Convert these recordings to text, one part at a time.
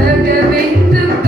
அகமெங்கும்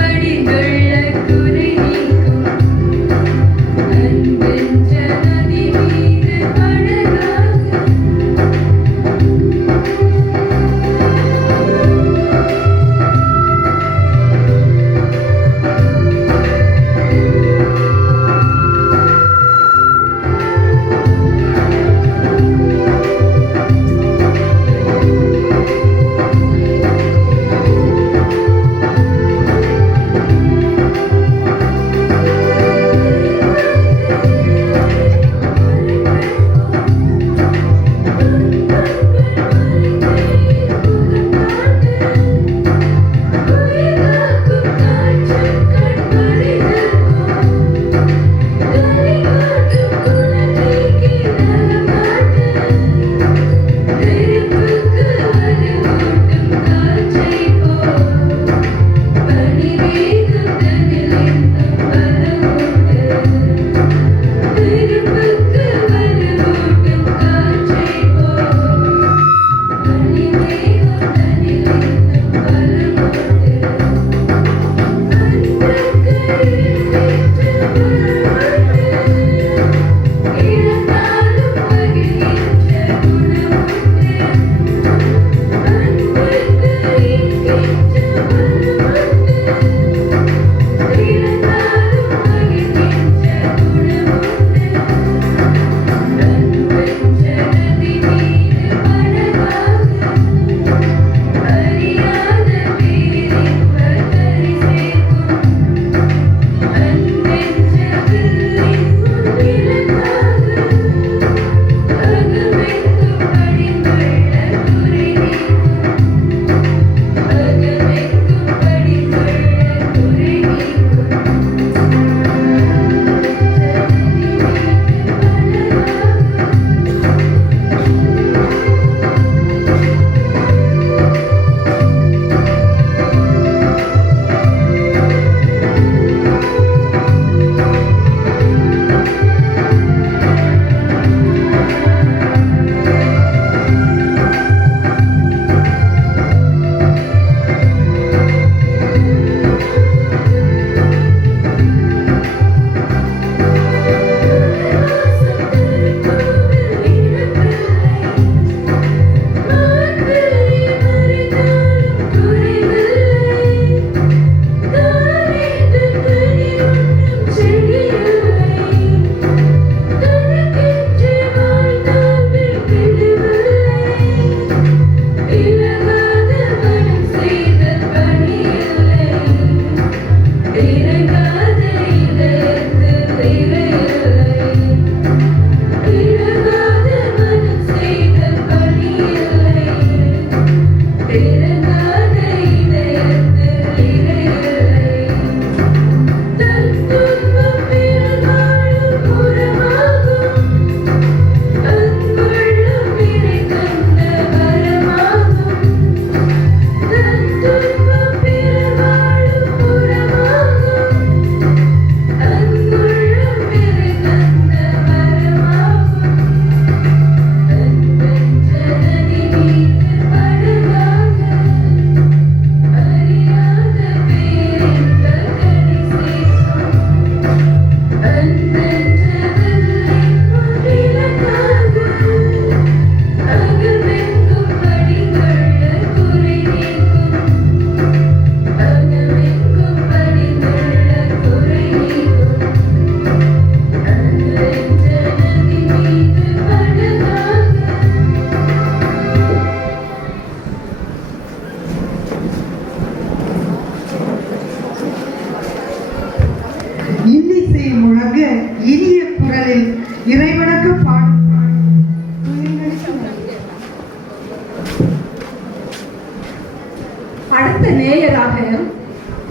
மேயராக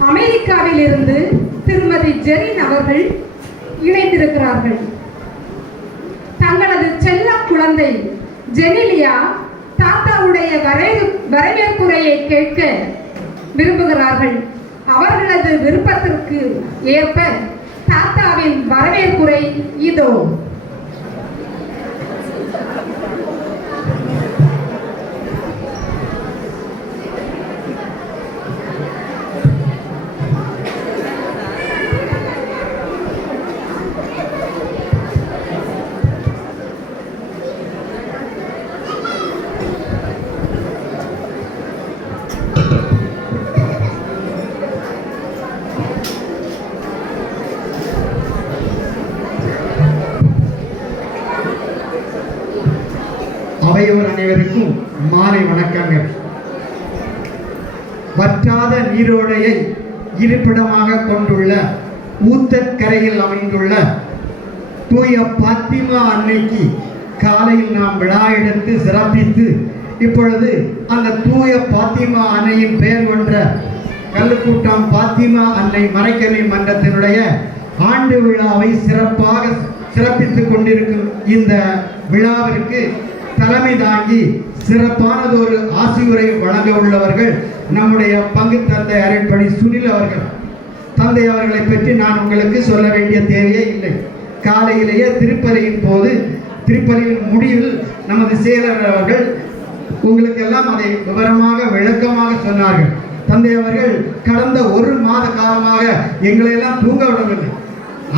அமெரிக்காவில் இருந்து திருமதி ஜெரின் அவர்கள் இணைந்திருக்கிறார்கள். தங்களது செல்ல குழந்தை ஜெனிலியா தாத்தாவுடைய வரவேற்புரையை கேட்க விரும்புகிறார்கள். அவர்களது விருப்பத்திற்கு ஏற்ப தாத்தாவின் வரவேற்புரை இதோ. அவையோர் அனைவருக்கும் மாலை வணக்கங்கள். வற்றாத நீரோடையை இருப்பிடமாக கொண்டுள்ள ஊத்தற்கரையில் அமைந்துள்ள தூய பாத்திமா அன்னைக்கு காலையில் நாம் விழா எடுத்து சிறப்பித்து இப்பொழுது அந்த தூய பாத்திமா அன்னையின் பெயர் கொண்ட கல்லுக்கூட்டம் பாத்திமா அன்னை மறைக்கல்வி மன்றத்தினுடைய ஆண்டு விழாவை சிறப்பாக சிறப்பித்துக் கொண்டிருக்கும் இந்த விழாவிற்கு தலைமை தாங்கி சிறப்பானதொரு ஆசியுரை வழங்க உள்ளவர்கள் நம்முடைய பங்கு தந்தை அருட்பணி சுனில் அவர்கள். தந்தை அவர்களை பற்றி நான் உங்களுக்கு சொல்ல வேண்டிய தேவையே இல்லை. காலையிலேயே திருப்பலியின் போது திருப்பலியின் முடிவில் நமது செயலர் அவர்கள் உங்களுக்கெல்லாம் அதை விவரமாக விளக்கமாக சொன்னார்கள். தந்தை அவர்கள் கடந்த ஒரு மாத காலமாக எங்களை எல்லாம் தூங்க விடவில்லை.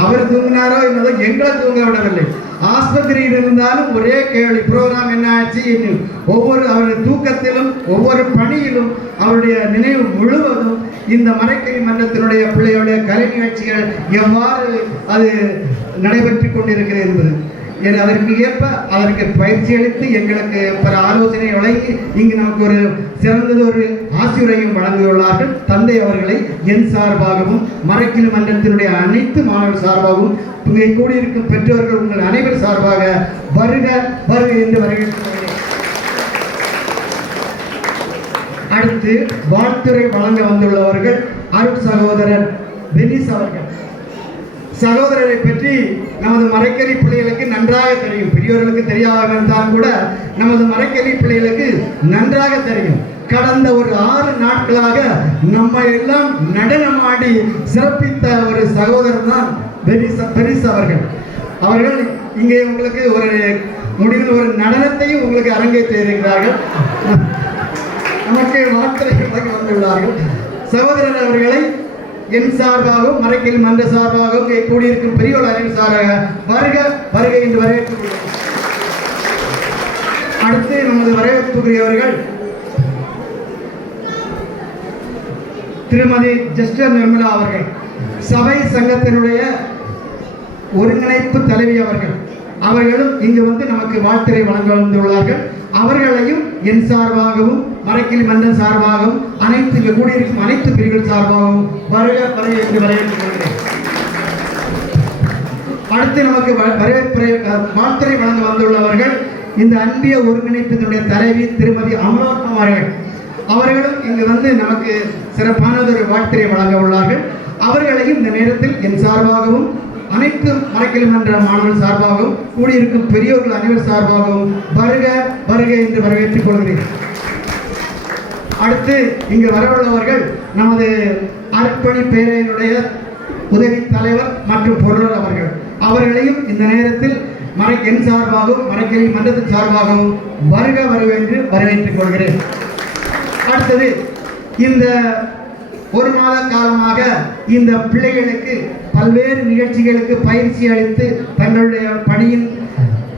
அவர் தூங்கினாரோ என்பதோ எங்களை தூங்க விடவில்லை. ஆஸ்பத்திரியில் இருந்தாலும் ஒரே கேள்வி, ப்ரோக்ராம் என்ன ஆச்சு. ஒவ்வொரு அவருடைய தூக்கத்திலும் ஒவ்வொரு பணியிலும் அவருடைய நினைவு முழுவதும் இந்த மறைக்கல்வி மன்றத்தினுடைய பிள்ளைகளுடைய கலை நிகழ்ச்சிகள் எவ்வாறு அது நடைபெற்று கொண்டிருக்கிறது என்பது அதற்கு ஏற்ப அதற்கு பயிற்சி அளித்து எங்களுக்கு பல ஆலோசனை வழங்கி இங்கு நமக்கு ஒரு சிறந்தது ஒரு ஆசிரியரையும் வழங்கியுள்ளார்கள். தந்தை அவர்களை என் சார்பாகவும் மறைக்கல்வி மன்றத்தினுடைய அனைத்து மாணவர் சார்பாகவும் இங்கே கூடியிருக்கும் பெற்றோர்கள் உங்கள் அனைவர் சார்பாக வருக வருக என்று வரவேற்கிறேன். அடுத்து வாழ்த்துரை வழங்க வந்துள்ளவர்கள் அருட் சகோதரர் பெனிஸ் அவர்கள். சகோதரரை பற்றி நமது மறைக்கல்வி பிள்ளைகளுக்கு நன்றாக தெரியும். பெரியவர்களுக்கு தெரியாமல் இருந்தாலும் கூட நமது மறைக்கல்வி பிள்ளைகளுக்கு நன்றாக தெரியும். கடந்த ஒரு 6 நாட்களாக நம்ம எல்லாம் நடனமாடி சிறப்பித்த ஒரு சகோதரர் தான் பெரிஸ் அவர்கள். அவர்கள் இங்கே உங்களுக்கு ஒரு முடிவில் ஒரு நடனத்தையும் உங்களுக்கு அரங்கேற்றி இருக்கிறார்கள். நமக்கு வாழ்த்துரை வந்துள்ளார்கள். சகோதரர் அவர்களை என் சார்பாகவும் மறைக்கல்வி மன்ற சார்பாகவும் கூடியிருக்கும் பெரியோர் அனைவரும் சார்பாக வருக வருகை என்று வரவேற்றுக் கொள்கிறோம். அடுத்து நமது வரவேற்புக்குரியவர்கள் திருமதி ஜஸ்டர் நிர்மலா அவர்கள், சபை சங்கத்தினுடைய ஒருங்கிணைப்பு தலைவி அவர்கள். அவர்களும் இங்கு வந்து நமக்கு வாழ்த்துரை வழங்க வந்துள்ளார்கள். அவர்களையும் என் சார்பாகவும் மறைக்கல்வி மன்றம் சார்பாகவும் அனைத்து இங்கு கூடியிருக்கும் அனைத்து பிரிவுகள் சார்பாகவும் வருக வருகை என்று வரவேற்றுக் கொள்கிறேன். அடுத்து நமக்கு வாழ்த்துரை வழங்க வந்துள்ளவர்கள் இந்த அன்பிய ஒருங்கிணைப்பினுடைய தலைவி திருமதி அமலோத்மா அவர்கள். அவர்களும் இங்கு வந்து நமக்கு சிறப்பானதொரு வாழ்த்துரை வழங்க உள்ளார்கள். அவர்களையும் இந்த நேரத்தில் என் சார்பாகவும் அனைத்து மறைக்கல்வி மன்ற மாணவர்கள் சார்பாகவும் கூடியிருக்கும் பெரியோர்கள் அனைவர் சார்பாகவும் வருக வருக என்று வரவேற்றுக் கொள்கிறேன். அடுத்து இங்கு வரவுள்ளவர்கள் நமது அர்ப்பணி பேரவையினுடைய உதவி தலைவர் மற்றும் பொருளர் அவர்கள். அவர்களையும் இந்த நேரத்தில் என் சார்பாகவும் மறைக்கல்வி மன்றத்தின் சார்பாகவும் வருக வருக என்று வரவேற்றுக் கொள்கிறேன். அடுத்தது இந்த ஒரு மாத காலமாக இந்த பிள்ளைகளுக்கு பல்வேறு நிகழ்ச்சிகளுக்கு பயிற்சி அளித்து தங்களுடைய பணியின்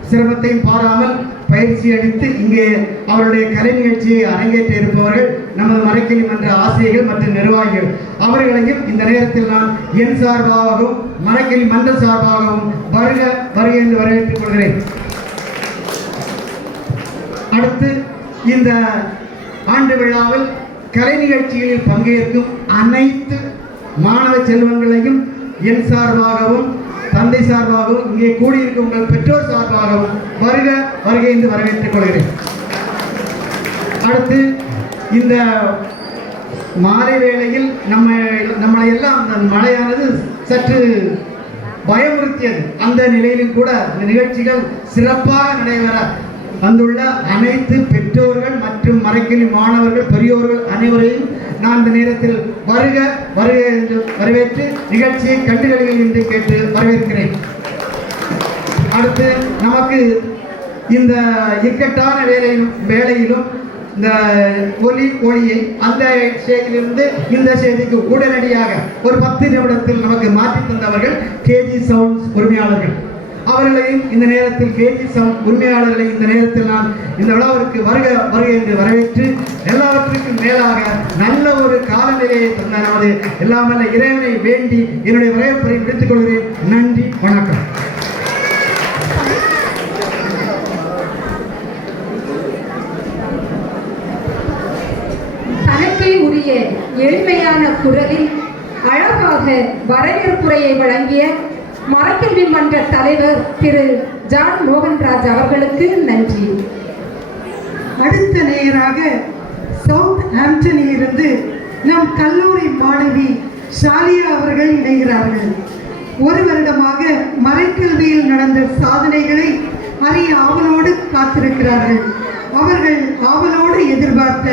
சிரமத்தையும் பாராமல் பயிற்சி அளித்து இங்கே அவருடைய கலை நிகழ்ச்சியை அரங்கேற்ற இருப்பவர்கள் நமது மறைக்கல்வி மன்ற ஆசிரியர்கள் மற்றும் நிர்வாகிகள். அவர்களையும் இந்த நேரத்தில் நான் என் சார்பாகவும் மறைக்கல்வி மன்ற சார்பாகவும் வருக வருகை என்று வரவேற்றுக் கொள்கிறேன். அடுத்து இந்த ஆண்டு விழாவில் கலை நிகழ்ச்சிகளில் பங்கேற்கும் அனைத்து மாணவ செல்வங்களையும் என் சார்பாகவும் தந்தை சார்பாகவும் இங்கே கூடியிருக்கும் உங்கள் பெற்றோர் சார்பாகவும் வருக வருகை என்று வரவேற்றுக் கொள்கிறேன். அடுத்து இந்த மாலை வேளையில் நம்மளை எல்லாம் அந்த மழையானது சற்று பயமுறுத்தியது. அந்த நிலையிலும் கூட இந்த நிகழ்ச்சிகள் சிறப்பாக நடைபெற வந்துள்ள அனைத்து பெற்றோர்கள் மற்றும் மறைக்கல்வி மாணவர்கள் பெரியோர்கள் அனைவரையும் நான் இந்த நேரத்தில் வருக வருக என்று வரவேற்று நிகழ்ச்சியை கண்டுகளில் என்று கேட்டு வரவேற்கிறேன். அடுத்து நமக்கு இந்த இக்கட்டான வேலையிலும் இந்த ஒளியை அந்த செய்தியிலிருந்து இந்த செய்திக்கு உடனடியாக ஒரு 10 நிமிடத்தில் நமக்கு மாற்றி தந்தவர்கள் கேஜி சவுண்ட்ஸ் உரிமையாளர்கள். அவர்களையும் இந்த நேரத்தில் கேஜி சவுண்ட் உரிமையாளர்களை இந்த நேரத்தில் நான் இந்த விழாவிற்கு வருக வருக என்று வரவேற்று எல்லாவற்றுக்கும் மேலாக நல்ல ஒரு காலநிலையை தந்த நமது எல்லாமல்ல இறைவனை வேண்டி என்னுடைய வரவேற்பை முடித்துக் கொள்கிறேன். நன்றி, வணக்கம். தனக்கே உரிய எளிமையான குரலில் அழகாக வரவேற்புரையை வழங்கிய மறைக்கல்வி மன்ற தலைவர் திரு ஜான் மோகன்ராஜ் அவர்களுக்கு நன்றி. அடுத்த நேயராக சவுத் ஆம்டனில் இருந்து நம் கல்லூரி மாணவி ஷாலியா அவர்கள் இணைகிறார்கள். ஒரு வருடமாக மறைக்கல்வியில் நடந்த சாதனைகளை அறிய ஆவலோடு காத்திருக்கிறார்கள். அவர்கள் ஆவலோடு எதிர்பார்த்த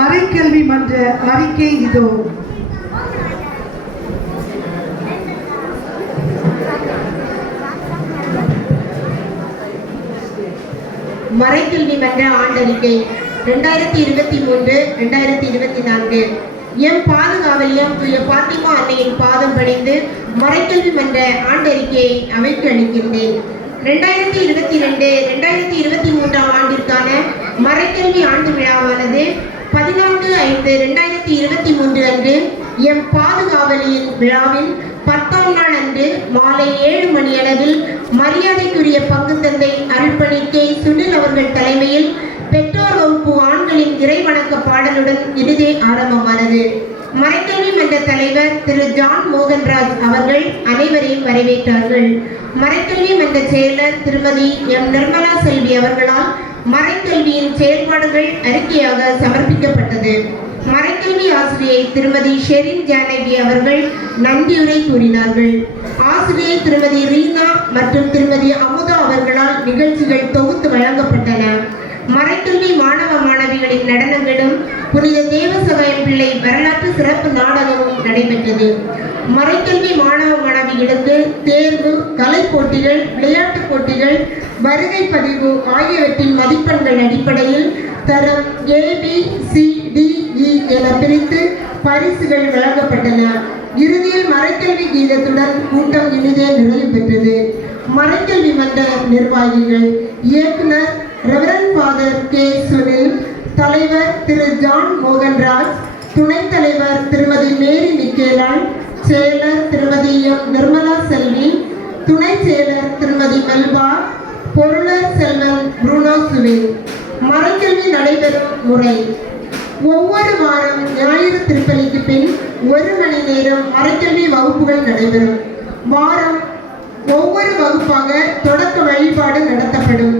மறைக்கல்வி மன்ற அறிக்கை இதோ. மறைக்கல்வி மன்ற ஆண்டறிக்கை 2023-2024. எம் பாதுகாவலியம் தூய பாத்திமா அன்னையின் பாதம் பணிந்து மறைக்கல்வி மன்ற ஆண்டறிக்கையை அமைக்க அளிக்கின்றேன். 2022-2023 ஆண்டிற்கான மறைக்கல்வி ஆண்டு விழாவானது 14/5/2023 அன்று எம் பாதுகாவலியின் விழாவில் 10ஆம் நாள் அன்று மாலை 7 மணியளவில் மரியாதைக்குரிய பங்கு தந்தை அருள்பணி கே சுனில் அவர்கள் தலைமையில் பெற்றோர் வகுப்பு ஆண்களின் இறைவணக்க பாடலுடன் இறுதி ஆரம்பமானது. மறைக்கல்வி மன்ற தலைவர் திரு ஜான் மோகன்ராஜ் அவர்கள் அனைவரையும் வரவேற்றார்கள். மறைக்கல்வி மன்ற செயலர் திருமதி எம் நிர்மலா செல்வி அவர்களால் மறைக்கல்வியின் செயல்பாடுகள் அறிக்கையாக சமர்ப்பிக்கப்பட்டது. மறைக்கல்வி ஆசிரியை திருமதி ஷெரின் ஜானகி அவர்கள் நன்றியுரை கூறினார்கள். ஆசிரியை திருமதி ரீனா மற்றும் திருமதி அமுதா அவர்களால் நிகழ்ச்சிகள் தொகுத்து வழங்கப்பட்டன. மறைக்கல்வி மாணவ மாணவிகளின் நடனங்களும் புனித தேவசகாயம் பிள்ளை வரலாற்று சிறப்பு நாடகமும் நடைபெற்றது. மறைக்கல்வி மாணவ மாணவிகளுக்கு தேர்வு, கலை போட்டிகள், விளையாட்டுப் போட்டிகள், வருகை பதிவு ஆகியவற்றின் மதிப்பெண்கள் அடிப்படையில் தரம் ABCDE என பிரித்து பரிசுகள் வழங்கப்பட்டன. இறுதியில் மறைக்கல்வி கீதத்துடன் கூட்டம் இனிதே நிறைவு பெற்றது. மறைக்கல்வி மன்ற நிர்வாகிகள் இயக்குனர் ரெவரண்ட் ஃபாதர் கே சுனில், தலைவர் திரு ஜான் மோகன்ராஜ், துணைத் தலைவர் திருமதி மேரி நிக்கேலால், செயலர் திருமதி எம் நிர்மலா செல்வி, துணை செயலர் திருமதி மெல்பா, பொருளர் செல்வன் புருனோ சுவில். மறைக்கல்வி நடைபெறும் முறை: ஒவ்வொரு வாரம் ஞாயிறு திருப்பலிக்கு பின் 1 மணி நேரம் மறைக்கல்வி வகுப்புகள் நடைபெறும். வாரம் ஒவ்வொரு வகுப்பாக தொடக்க வழிபாடு நடத்தப்படும்.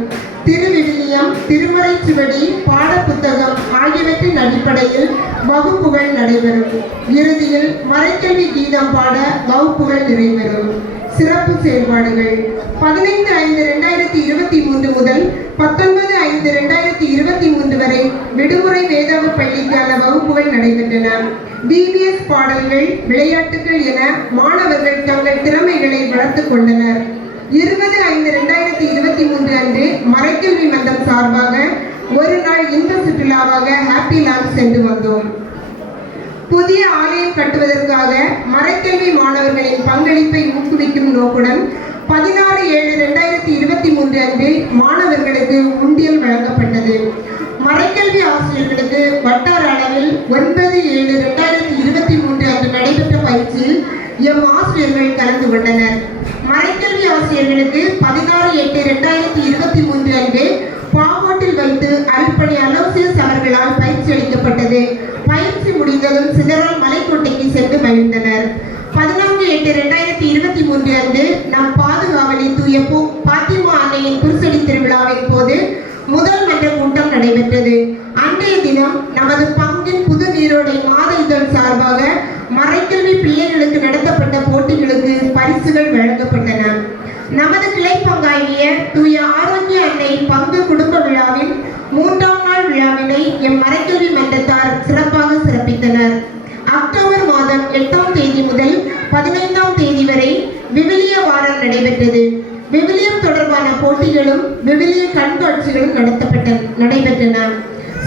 திருவிவிலியம், திருமறை சுவடி, பாட புத்தகம் ஆகியவற்றின் அடிப்படையில் வகுப்புகள் நடைபெறும். இறுதியில் மறைக்கல்வி கீதம் பாட வகுப்புகள் நிறைவேறும். சிறப்பு செயல்பாடுகள்: 15/5/2023 முதல் 19/5/2023 வரை விடுமுறை வேதாக பள்ளிக்கான வகுப்புகள் நடைபெற்றன. DBS பாடல்கள், விளையாட்டுகள் என மாணவர்கள் தங்கள் திறமைகளை வளர்த்துக் கொண்டனர். 20/5/2023 அன்று மறைக்கல்வி மன்றம் சார்பாக ஒரு நாள் இன்ப சுற்றுலாவாக ஹாப்பி லாண்ட் சென்று வந்தோம். புதிய ஆலயம் கட்டுவதற்காக மறைக்கல்வி மாணவர்களின் பங்களிப்பை ஊக்குவிக்கும் நோக்குடன் 16/7/2023 அன்று மாணவர்களுக்கு உண்டியல் வழங்கப்பட்டது. மறைக்கல்வி ஆசிரியர்களுக்கு வட்டார அளவில் 9/7/2023 அன்று நடைபெற்ற பயிற்சியில் எம் ஆசிரியர்கள் கலந்து கொண்டனர். மறைக்கல்வி ஆசிரியர்களுக்கு 16/8/2023 அன்று பாவோட்டில் வைத்து அருள்பணி அலோசியஸ் அவர்களால் பயிற்சி அளிக்கப்பட்டது. பயிற்சி முடிந்ததும் சிதறால் மலைக்கோட்டைக்கு சென்று மகிழ்ந்தனர். 14/8/2023 அன்று நம் பாதுகாவலி தூய பாத்திமா அன்னையின் குருசடி திருவிழாவின் போது முதல் மன்ற கூட்டம் நடைபெற்றது. அன்றைய தினம் நமது பங்கின் புது சீரோடை மாத இதழ் சார்பாக மறைக்கல்வி பிள்ளைகளுக்கு நடத்தப்பட்ட போட்டிகளுக்கு பரிசுகள் வழங்கப்பட்டன. நமது கிளை பங்காகிய தூய ஆரோக்கிய அன்னை பங்கு குடும்ப விழாவின் 3ஆம் நாள் விழாவினை எம் மறைக்கல்வி மன்றத்தார் சிறப்பாக சிறப்பித்தனர். அக்டோபர் மாதம் 8ஆம் தேதி முதல் 15ஆம் தேதி வரை விவிலிய வாரம் நடைபெற்றது. விவிலியம் தொடர்பான போட்டிகளும் விவிலிய கண்காட்சிகளும் நடைபெற்றன.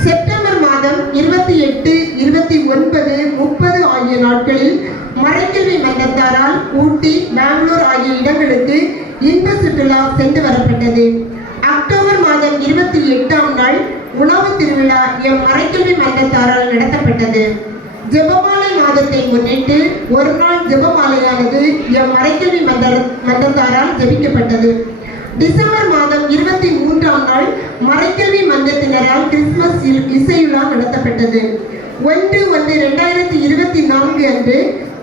செப்டம்பர் மாதம் 28, 29, 30 ஆகிய நாட்களில் மறைக்கல்வி மன்றத்தாரால் ஊட்டி, பெங்களூர் ஆகிய இடங்களுக்கு இன்ப சுற்றுலா சென்று வரப்பட்டது. அக்டோபர் மாதம் 28ஆம் நாள் உணவு திருவிழா எம் மறைக்கல்வி மன்றத்தாரால் நடத்தப்பட்டது. ஜெபமாலை மாதத்தை முன்னிட்டு ஒரு நாள் ஜெபமாலையானது எம் மறைக்கல்வி மன்றத்தாரால் ஜெபிக்கப்பட்டது. டிசம்பர் மாதம் 23ஆம் நாள் மறைக்கல்வி மன்றத்தினரால் கிறிஸ்துமஸ் இசையுலா நடத்தப்பட்டது. 1/1/2024 அன்று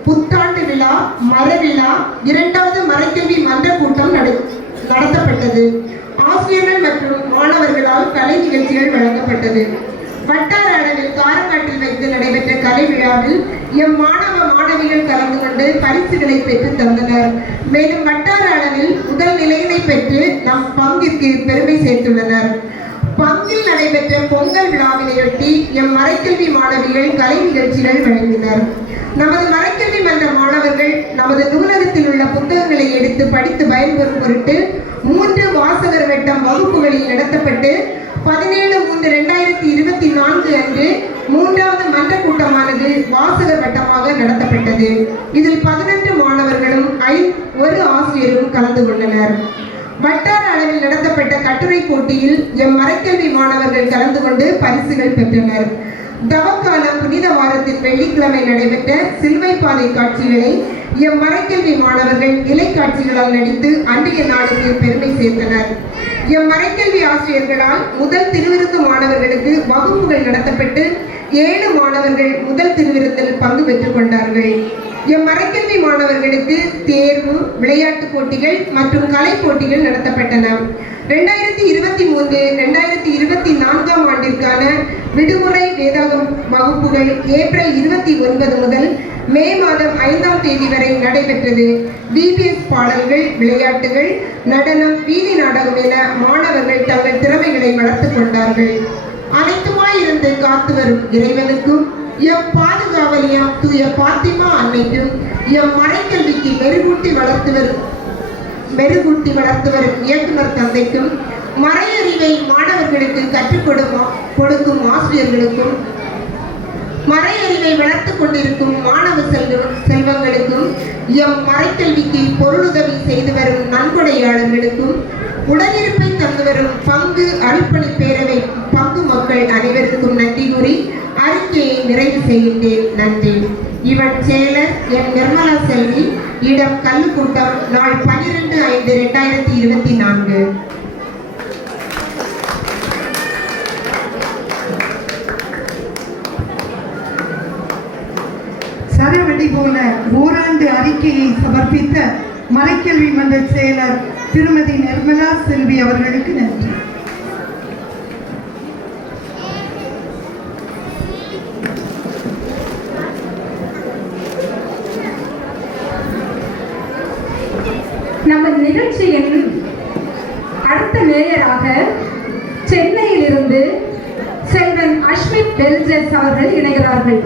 புத்தாண்டு விழா, மர விழா, 2வது மறைக்கல்வி மன்ற கூட்டம் நடத்தப்பட்டது. ஆசிரியர்கள் மற்றும் மாணவர்களால் கலை நிகழ்ச்சிகள் வழங்கப்பட்டது. வட்டார அளவில் காரக்காட்டில் வைத்து நடைபெற்ற கலை விழாவில் எம் மாணவ மாணவிகள் கலந்து கொண்டு பரிசுகளை பெற்று தந்தனர். மேலும் வட்டார அளவில் முதல் நிலையினை பெற்று நம் பங்கிற்கு பெருமை சேர்த்துள்ளனர். பங்கில் நடைபெற்ற பொங்கல் விழாவினையொட்டி எம் மறைக்கல்வி மாணவிகள் கலை நிகழ்ச்சிகள் வழங்கினர். நமது மறைக்கல்வி மன்ற மாணவர்கள் நமது நூலகத்தில் உள்ள புத்தகங்களை எடுத்து படித்து பயன்பெறும் பொருட்டு 3 வாசகர் வட்டம் வகுப்புகளில் நடத்தப்பட்டு 17/3/2024 அன்று 3வது மன்ற கூட்டமானது வாசகர் வட்டமாக நடத்தப்பட்டது. இதில் 18 மாணவர்களும் 1 ஆசிரியரும் கலந்து கொண்டனர். வட்டார அளவில் நடத்தப்பட்ட கட்டுரை போட்டியில் எம் மறைக்கல்வி மாணவர்கள் கலந்து கொண்டு பரிசுகள் பெற்றனர். தவக்கால புனித வாரத்தின் வெள்ளிக்கிழமை நடைபெற்ற சிலுவை பாதை காட்சிகளை எம் மறைக்கல்வி மாணவர்கள் இலை காட்சிகளால் நடித்து அன்றைய நாளுக்கு பெருமை சேர்த்தனர். எம் மறைக்கல்வி ஆசிரியர்களால் முதல் திருவிருந்து மாணவர்களுக்கு வகுப்புகள் நடத்தப்பட்டு 7 மாணவர்கள் முதல் திருவிருந்தில் பங்கு பெற்றுக் கொண்டார்கள். எம் மறைக்கல்வி மாணவர்களுக்கு தேர்வு, விளையாட்டுப் போட்டிகள் மற்றும் கலை போட்டிகள் நடத்தப்பட்டன. 2023-2024 ஆண்டிற்கான விடுமுறை வேதாகம் வகுப்புகள் ஏப்ரல் 29 முதல் மே மாதம் 5ஆம் தேதி வரை நடைபெற்றது. பிபிஎஸ் பாடல்கள், விளையாட்டுகள், நடனம், வீதி நாடகம் என மாணவர்கள் தங்கள் திறமைகளை வளர்த்துக் கொண்டார்கள். அனைத்துமாயிருந்து காத்து வரும் இறைவனுக்கும் எம் பாதுகாவலியாம் தூய பாத்திமா அன்னைக்கும் எம் மறைக்கல்விக்கு மெருகூட்டி வளர்த்து வரும் இயக்குனர் தந்தைக்கும் மறையறிவை மாணவர்களுக்கு கற்றுக் கொடுக்கும் ஆசிரியர்களுக்கும் மறையறிவை வளர்த்துக் கொண்டிருக்கும் மாணவ செல்வங்களுக்கும் எம் மறைக்கல்விக்கு பொருளுதவி செய்து வரும் நன்கொடையாளர்களுக்கும் உடனிருப்பை தந்து வரும் பங்கு அர்ப்பணி பேரவை பங்கு மக்கள் அனைவருக்கும் நன்றி கூறி அறிக்கையை நிறைவு செய்கின்றேன். நன்றி. இவன் செயலர் என் நிர்மலா செல்வி. இடம் கல்லுக்கூட்டம். நாள் 12/5/2024. சரவெடி போல ஓராண்டு அறிக்கையை சமர்ப்பித்த மறைக்கல்வி மன்ற செயலர் திருமதி நிர்மலா செல்வி அவர்களுக்கு நன்றி. நமது நிகழ்ச்சியின் அடுத்த நேயராக சென்னையிலிருந்து செல்வன் அஸ்மித் பெல்ஜஸ் அவர்கள் இணைகிறார்கள்.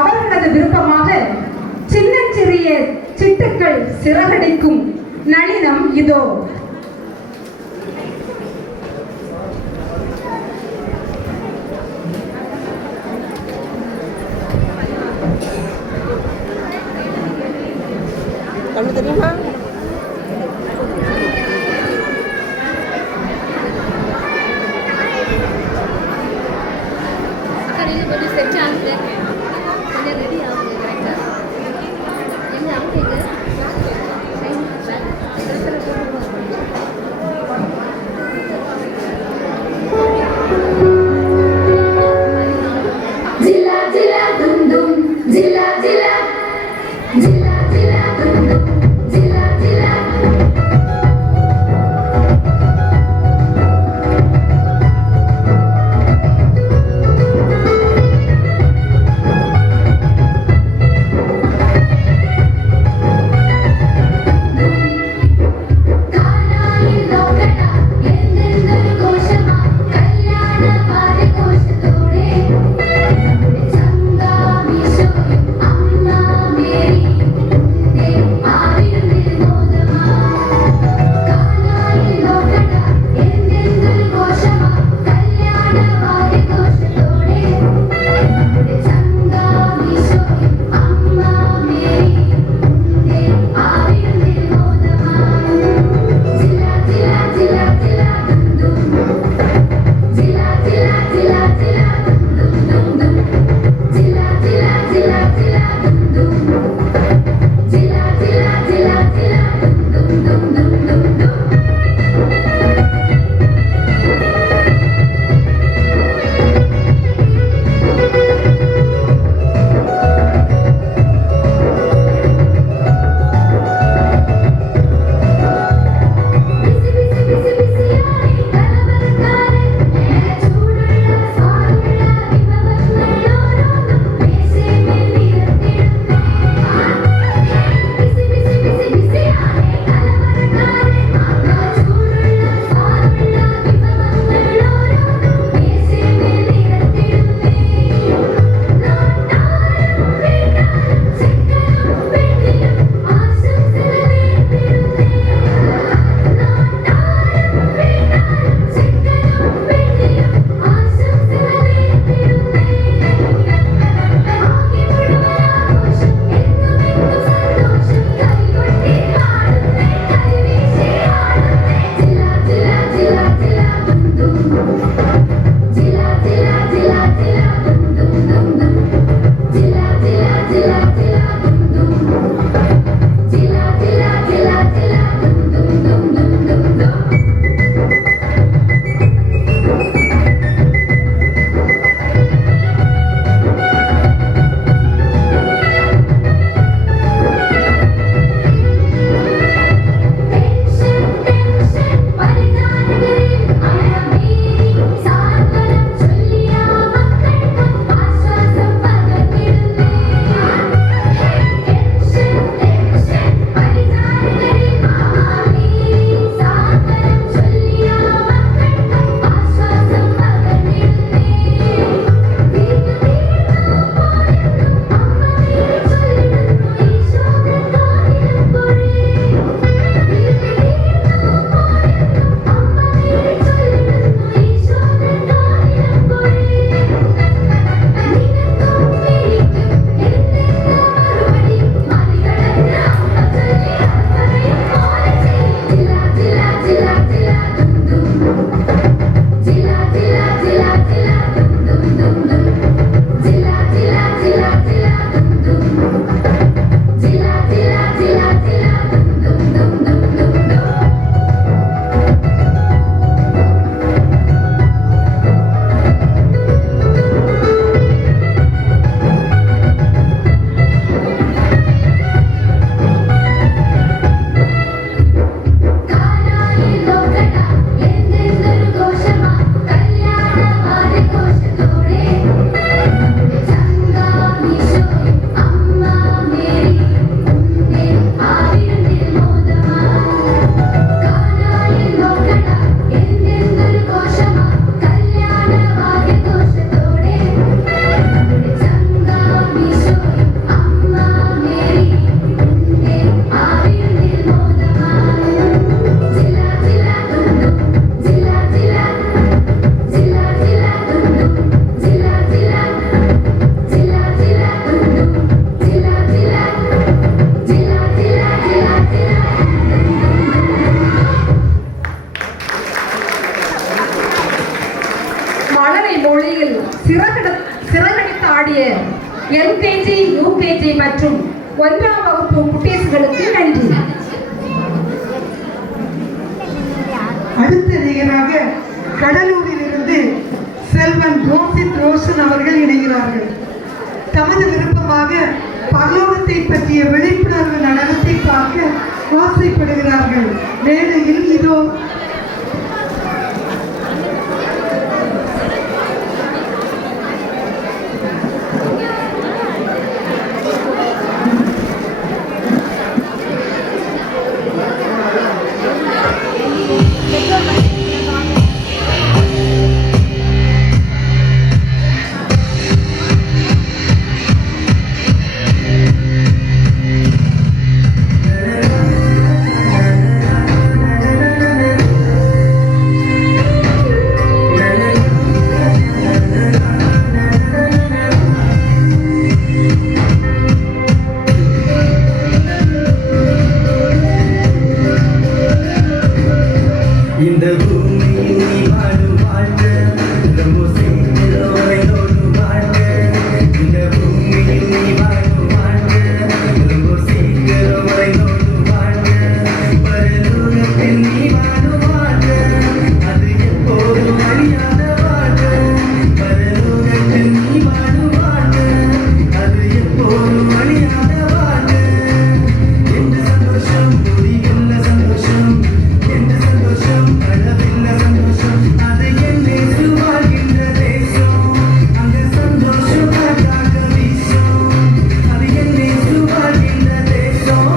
அவர்களது விருப்பமாக சின்னஞ்சிறிய சிட்டுக்கள் சிறகடிக்கும் நளினம் இதோ. தெரியுமா? கொஞ்சம் செட் ஆகுது, கொஞ்சம் ரெடி ஆகுது கரெக்டாக. எங்கே அவங்க எங்கே மற்றும் 1ஆம் வகுப்பு குட்டீஸ்களுக்கு நன்றி. அடுத்த நேயராக கடலூரில் இருந்து செல்வன் ரோசித் ரோஷன் அவர்கள் இணைகிறார்கள். தமது விருப்பமாக பரலோகத்தை பற்றிய விழிப்புணர்வு நடனத்தை பார்க்க ஆசைப்படுகிறார்கள். வேளையில் இதோ இந்த பூமியில் நீ வாழும் வாழ்க்கை ரொம்ப சீக்கிரம் வாழ்க்கை. இந்த பூமியில் நீ வாழும் வாழ்க்கை ரொம்ப சீக்கிரம் வாழ்க்கை. பரலோகத்தில் நீ வாழும் வாழ்க்கை அது எப்போதும் அழியாத வாழ்க்கை. பரலோகத்தில் நீ வாழும் வாழ்க்கை அது எப்போதும் அழியாத வாழ்க்கை. எந்த சந்தோஷம் முடிவுள்ள சந்தோஷம், எந்த சந்தோஷம் அளவில்ல சந்தோஷம், அது என்னை வாழ்கின்ற தேசம். அந்த சந்தோஷம் காற்றாக வீசும், அது என்னை வாழ்கின்ற தேசம்.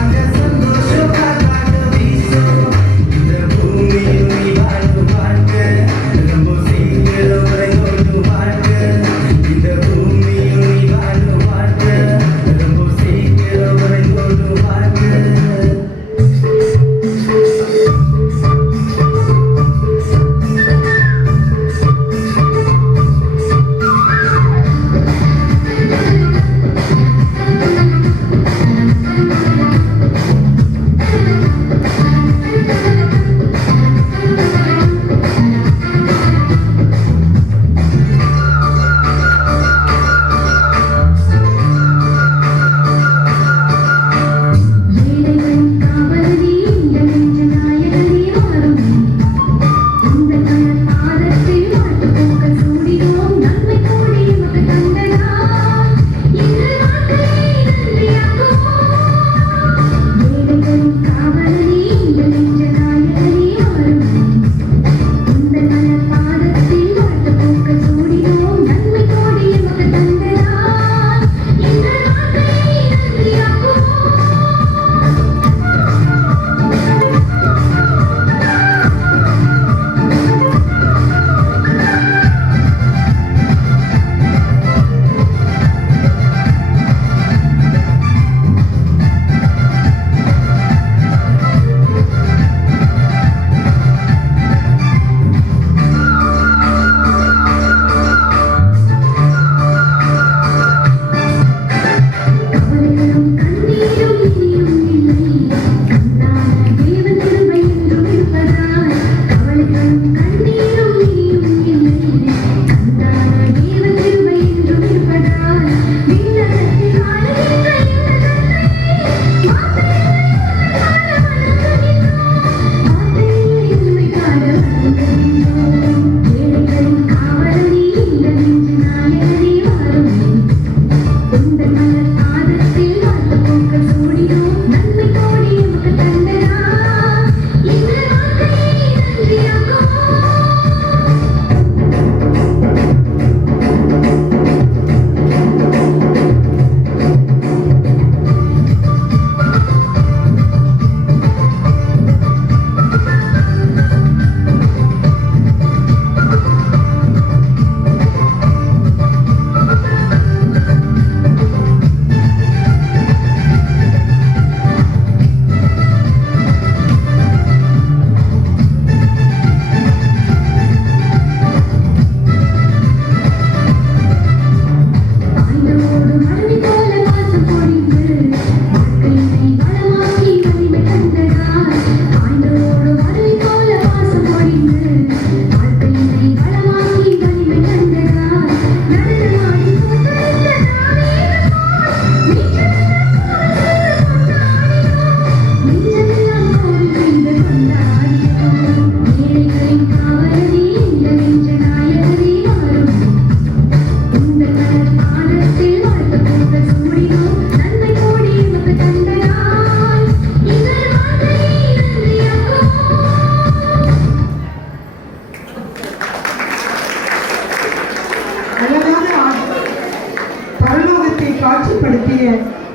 அந்த சந்தோஷம் காற்றாக வீசும். இந்த பூமியில் நீ வாழும் வாழ்க்கை ரொம்ப சீக்கிரம் உறைந்தோடும் வாழ்க்கை. இந்த பூமியில் நீ வாழும் வாழ்க்கை ரொம்ப சீக்கிரம் உறைந்தோடும் வாழ்க்கை.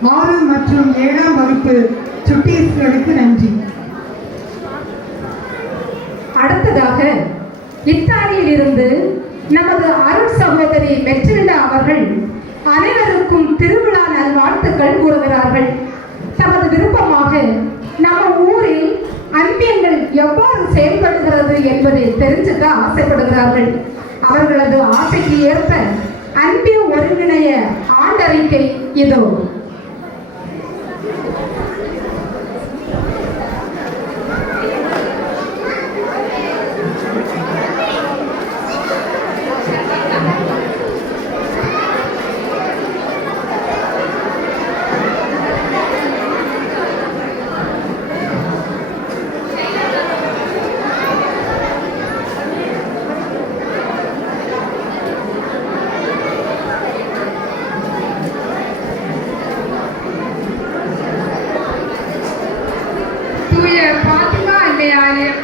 6 மற்றும் 7ஆம் வகுப்பு சுட்டீஸ்களுக்கு நன்றி. அடுத்ததாக இத்தாலியில் இருந்து நமது அருள் சகோதரி மெற்றில்டா அவர்கள் அனைவருக்கும் திருவிழா நல்வாழ்த்துக்கள் கூறுகிறார்கள். தமது விருப்பமாக நம்ம ஊரில் அன்பியங்கள் எவ்வாறு செயல்படுகிறது என்பதை தெரிஞ்சுக்க ஆசைப்படுகிறார்கள். அவர்களது ஆசைக்கு ஏற்ப அன்பிய ஒருங்கிணைய ஆண்டறிக்கை இதோ.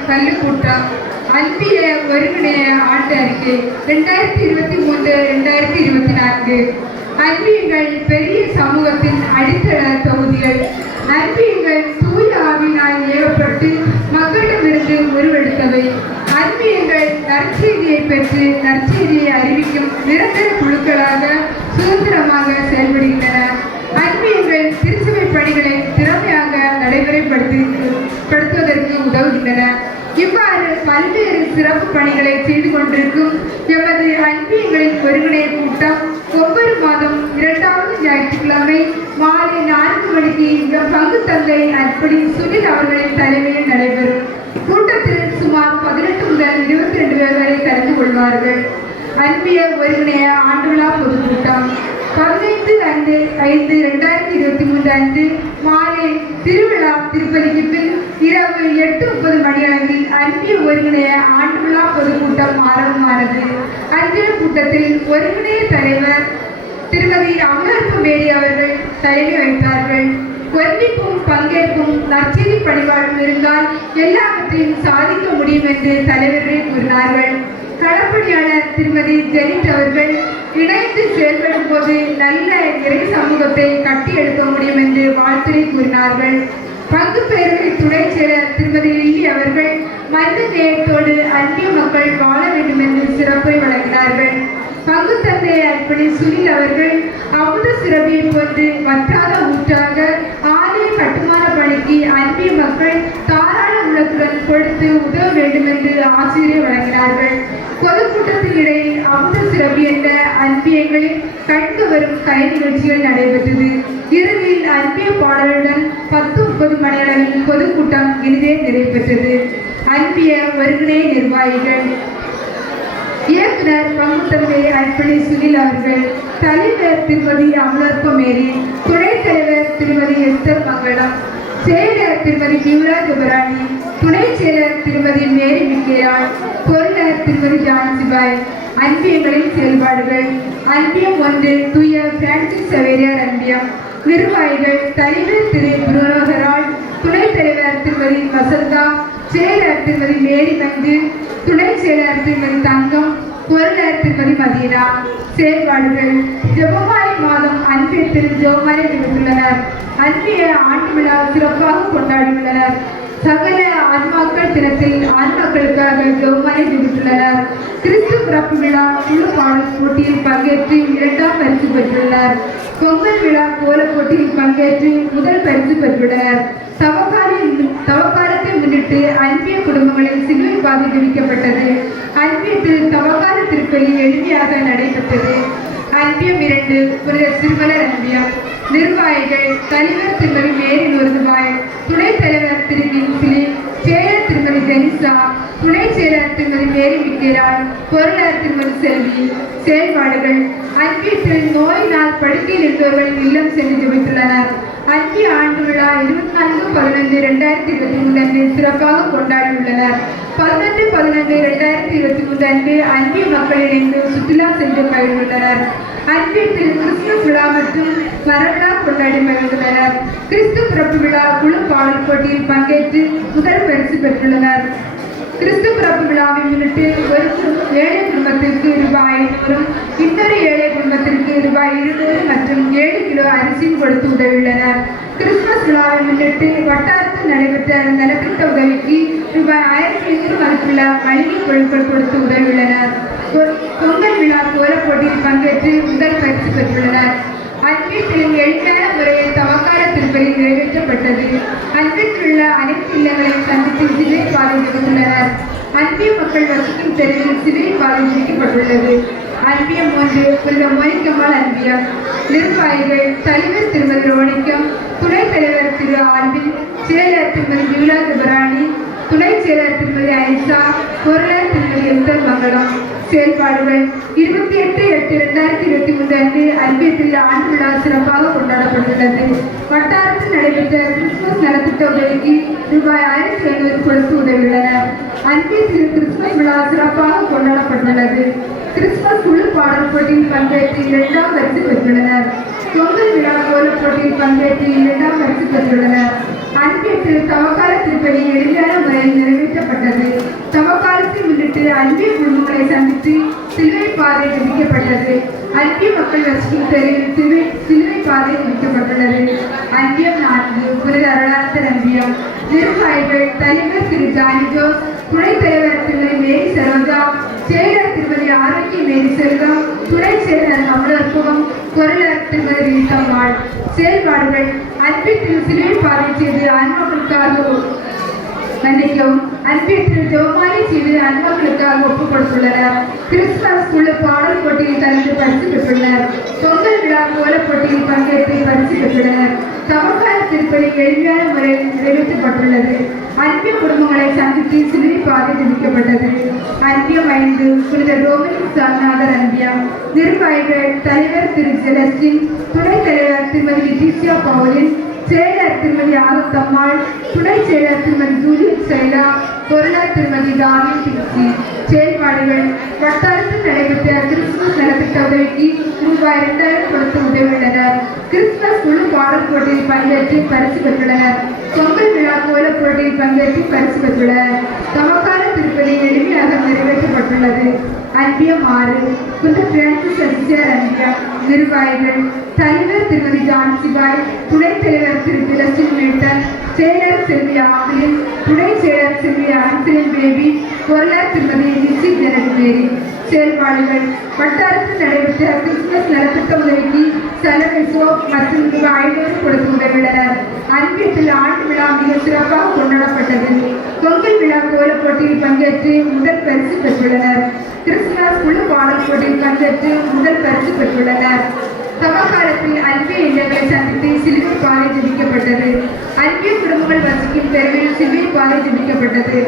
பள்ளிக்கூட்டம் அன்பிய ஒருங்கிணைய ஆண்டு அறிக்கை 2023-2024. அன்பியங்கள் பெரிய சமூகத்தின் அடித்தள தொகுதிகள். அன்பியங்கள் தூய ஆவியினால் ஏவப்பட்டு மக்களிடமிருந்து உருவெடுத்தவை. அன்பியங்கள் நற்செய்தியை பெற்று நற்செய்தியை அறிவிக்கும் நிரந்தர குழுக்களாக சுதந்திரமாக செயல்படுகின்றன. அன்பியங்கள் திருச்சபை பணிகளை திறமையாக நடைமுறைப்படுத்துவதற்கு உதவுகின்றன. இவ்வாறு பல்வேறு சிறப்பு பணிகளை செய்து கொண்டிருக்கும் எமது அன்பியங்களின் ஒருங்கிணைய கூட்டம் ஒவ்வொரு மாதம் 2வது ஞாயிற்றுக்கிழமை மாலை 4 மணிக்கு பங்கு தந்தை அற்படி சுனில் அவர்களின் தலைமையில் நடைபெறும். கூட்டத்தில் சுமார் 18 முதல் 22 பேர் வரை கலந்து கொள்வார்கள். அன்பிய ஒருங்கிணைய ஆண்டு விழா பொதுக்கூட்டம் 15/5/2023 அன்று மாலை திருவிழா திருப்பதிக்கு பின் இரவு 8:30 மணியளவில் அன்பிய ஒருங்கிணைய ஆண்டு விழா பொதுக்கூட்டம் ஆரம்பமானது. அன்றைய கூட்டத்தில் ஒருங்கிணைய தலைவர் திருமதி அமலர்ப்பு மேரி அவர்கள் தலைமை வைத்தார்கள். ஒன்றிப்பும் பங்கேற்பும் நற்செய்தி பணிவாழ்வும் இருந்தால் எல்லாவற்றையும் சாதிக்க முடியும் என்று தலைவர்கள் கூறினார்கள். களப்பணியாளர் திருமதி ஜெனிட் அவர்கள் இணைந்து செயல்படும் போது நல்ல இறை சமூகத்தை கட்டி எழுப்ப முடியும் என்று வாழ்த்துரை கூறினார்கள். பங்கு பேரவை துணை செயலர் திருமதி லில்லி அவர்கள் மனித நேயத்தோடு அன்பிய மக்கள் வாழ வேண்டும் என்று சிறப்பை வழங்கினார்கள். பங்கு தந்தை அற்பணி சுனில் அவர்கள் அமுத சிறப்பியை போன்று வற்றாத ஊற்றாக ஆலய கட்டுமான பணிக்கு அன்பிய மக்கள் தாராள உள்ளத்துடன் கொடுத்து உதவ வேண்டும் என்று ஆசிரியை வழங்கினார்கள். பொதுக்கூட்டத்தின் இடையில் அமுத சிறப்பு என்ற அன்பியங்களில் கண்டு வரும் கலை நிகழ்ச்சிகள் நடைபெற்றது. இறுதியில் அன்பிய பாடலுடன் 10:30 மணியளவில் பொதுக்கூட்டம் இனிதே நிறைவேற்றது. அன்பிய ஒருங்கிணைய நிர்வாகிகள் இயக்குனர் பங்கு தந்தை அற்பணி சுனில் அவர்கள், தலைவர் திருமதி அமலர்ப்பு மேரி, துணைத் தலைவர் திருமதி எஸ்தர் மங்களம், செயலர் திருமதி பியூரா ஜபராணி, துணை செயலர் திருமதி மேரி மிக்கேயாள், பொருளர் திருமதி ஜான்சிபாய். அன்பியங்களின் செயல்பாடுகள். அன்பியம் 1 தூய பிரான்சிஸ் சவேரியார் அன்பியம். நிர்வாகிகள் தலைவர் திரு புருனோ ஹெரால்ட், துணைத் தலைவர் திருமதி வசந்தா, செயலர் திருமதி மேரி மஞ்சு, துணை செயலர் திருமதி தங்கம், பொருளர் திருமதி மதீனா. செயல்பாடுகள். ஜெபமாலை மாதம் அன்பியத்தில் ஜெபமாலை விடுத்துள்ளனர். அன்பிய ஆண்டு விழா சிறப்பாக கொண்டாடியுள்ளனர். சகல ஆன்மாக்கள் தினத்தில் ஆன்மாக்களுக்காக ஜெபமாலை விடுத்துள்ளனர். கிறிஸ்து பிறப்பு விழா குழு பாடல் போட்டியில் பங்கேற்று 2ஆம் பரிசு பெற்றுள்ளனர். பொங்கல் விழா கோல போட்டியில் பங்கேற்று முதல் பரிசு பெற்றுள்ளனர். தவக்காலத்தை முன்னிட்டு அன்பிய குடும்பங்களில் சிலுவை பாதை விதிக்கப்பட்டது. அன்பியத்தில் தவக்கால திருப்பலி எளிமையாக நடைபெற்றது. அன்பியம் 2 புனித சிறுமலர் அன்பியம். நிர்வாகிகள் தலைவர் திருமதி மேரி நொருதுபாய், துணைத் தலைவர் திரு மின்சிலி, செயலர் திருமதி ஜெனிசா, துணை செயலர் திருமதி மேரி மிக்கேரால், பொருளர் திருமதி செல்வி. செயல்பாடுகள். அன்பியத்தில் நோயினால் படுக்கையில் இருந்தவர்கள் இல்லம் சென்று ஜெபித்துள்ளனர். அன்பிய ஆண்டு விழா 24/11/2023 அன்று சிறப்பாக கொண்டாடியுள்ளனர். 11/11/2023 அன்று அன்பிய மக்கள் இணைந்து சுற்றுலா சென்று மகிழ்ந்துள்ளனர். அன்பியத்தில் கிறிஸ்துமஸ் விழா மற்றும் மரவிழா கொண்டாடி மகிழ்ந்துள்ளனர். கிறிஸ்து பிறப்பு விழா குழு பாடல் போட்டியில் பங்கேற்று முதல் பரிசு பெற்றுள்ளனர். கிறிஸ்து பிறப்பு விழாவை முன்னிட்டு ஒரு ஏழை குடும்பத்திற்கு ரூபாய் 500, இன்னொரு ஏழை குடும்பத்திற்கு ரூபாய் 200 மற்றும் 7 கிலோ அரிசியும் கொடுத்து உதவியுள்ளனர். கிறிஸ்துமஸ் விழாவை முன்னிட்டு வட்டாரத்தில் நடைபெற்ற நலத்திட்ட உதவிக்கு ரூபாய் 1500 மதிப்புள்ள மளிகை பொருட்கள் கொடுத்து உதவியுள்ளனர். பொங்கல் விழா கோலப் போட்டியில் பங்கேற்று முதல் பரிசு பெற்றுள்ளனர். அன்பியத்தின் எளிமையான முறையில் தவக்கால திருப்பலி நிறைவேற்றப்பட்டது. அன்பில் உள்ள அனைத்து இல்லங்களையும் சந்தித்து சிலுவை பாதை விடுத்துள்ளனர். அன்பிய மக்கள் வசிக்கும் தெருவில் சிலுவை பாதை விதிக்கப்பட்டுள்ளது. அன்பியம் 1 புனித மோனிக்கம்மாள் அன்பியம். நிர்வாகிகள் தலைவர் திருமதி ரோணிக்கம், துணைத் தலைவர் திரு ஆல்வின், செயலர் திருமதி வியூலா திபராணி, துணைச் செயலர் திருமதி ஐசா, பொருளாளர் திருமதி எஸ்தர் மங்களம். செயல்பாடுகள் 28/8/2023 அன்று அன்பியத்தில் ஆண்டு விழா சிறப்பாக கொண்டாடப்பட்டுள்ளது. வட்டாரத்தில் நடைபெற்ற கிறிஸ்துமஸ் நலத்திட்ட உதவிக்கு ரூபாய் 1700 கொடுத்து உதவியுள்ளனர். அன்பியத்தில் கிறிஸ்துமஸ் விழா சிறப்பாக கொண்டாடப்பட்டுள்ளது. கிறிஸ்துமஸ் குழு பாடல் போட்டியில் பங்கேற்று 2ஆம் பரிசு பெற்றுள்ளனர். பொங்கல் விழா கோலப் போட்டியில் பங்கேற்று 2ஆம் பரிசு பெற்றுள்ளனர். அன்பியத்தில் தவக்கால திருப்பலி எளிமையான முறையில் நிறைவேற்றப்பட்டது. தவக்காலத்தை முன்னிட்டு அன்பிய குடும்பங்களை சந்தித்து சிலுவை பாதை விதிக்கப்பட்டது. அன்பிய மக்கள் வசிக்கும் தெருவில் சிலுவை பாதை விதிக்கப்பட்டுள்ளது. அன்பியம் 4 புனித அருளானந்தர் அன்பியம். நிர்வாகிகள் தலைவர் திரு ஜானி ஜோஸ், துணைத் தலைவர் திருமதி மேரி சரோஜா, செயலர் திருமதி ஆரோக்கிய மேரி செல்வம், துணை செயலர் அமலர்புகம், பொருளர் திருமதி ரீட்டம்மாள். செயல்பாடுகள் அன்பியத்தில் சிலுவை பாதை செய்து அன்பர்களுக்காக மன்னிக்கவும், அன்பியத்தில் ஜெபமாலை செய்து அன்பர்களுக்காக ஒப்புக் கொடுத்துள்ளனர். கிறிஸ்துமஸ் குழு பாடல் போட்டியில் கலந்து பரிசு பெற்றுள்ளனர். பொங்கல் விழா கோலப் போட்டியில் பங்கேற்று பரிசு பெற்றுள்ளனர். தவக்கால திருப்பலி எளிமையான முறையில் நிறைவேற்றப்பட்டுள்ளது. அன்பிய குடும்பங்களை சந்தித்து சிலுவை பாதை விதிக்கப்பட்டது. அன்பியம் 5 புனித ரோமனிக் சாமிநாதர் அன்பியம். நிர்வாகிகள் தலைவர் திரு செலஸ்டின், துணைத் தலைவர் திருமதி லிட்டிசியா பவுலின், செயலர் திருமதி ஆகத்தம்மாள், துணை செயலர் திருமதி ஜூலியட் சைலா, பொருளாளர் திருமதி டாமி பிக்சி. செயல்பாடுகள் வட்டாரத்தில் நடைபெற்ற கிறிஸ்துமஸ் நலத்திட்ட உதவிக்கு ரூபாய் 2000 கொடுத்து உதவியுள்ளனர். கிறிஸ்துமஸ் குழு பாடல் போட்டியில் பங்கேற்று பரிசு பெற்றுள்ளனர். பொங்கல் விழா கோலப் போட்டியில் பங்கேற்று பரிசு பெற்றுள்ளனர். தவக்கால திருப்பலி எளிமையாக நிறைவேற்றப்பட்டுள்ளது. அன்பியம் 6 புனித பிரான்சிஸ் அசிசியார் அன்பியம். நிர்வாகிகள் தலைவர் திருமதி ஜான்சிபாய், துணைத் தலைவர் திரு திலஸ்டின் மேட்டன், செயலர் செல்வி ஆம்பிலின், துணை செயலர் செல்வி ஆன்சலின் பேபி, பொருளாளர் திருமதி நிச்சி ஜெனட் மேரி. செயல்பாடுகள் வட்டாரத்தில் நடைபெற்ற கிறிஸ்துமஸ் நலத்திட்ட உதவிக்கு சலவை சோப் மற்றும் ரூபாய் 500 கொடுத்து உதவியுள்ளனர். அன்பியத்தில் ஆண்டு விழா மிக சிறப்பாக கொண்டாடப்பட்டது. பொங்கல் விழா கோலப் போட்டியில் பங்கேற்று முதல் பரிசு பெற்றுள்ளனர். கிறிஸ்துமஸ் குழு பாடல் போட்டியில் பங்கேற்று முதல் பரிசு பெற்றுள்ளனர். சமகாலத்தில் அன்பிய இல்லங்களை சந்தித்து சிலுவை பாதை ஜெபிக்கப்பட்டது. அன்பிய குடும்பங்கள் வசிக்கும் தெருவில் சிலுவை பாதை ஜெபிக்கப்பட்டது.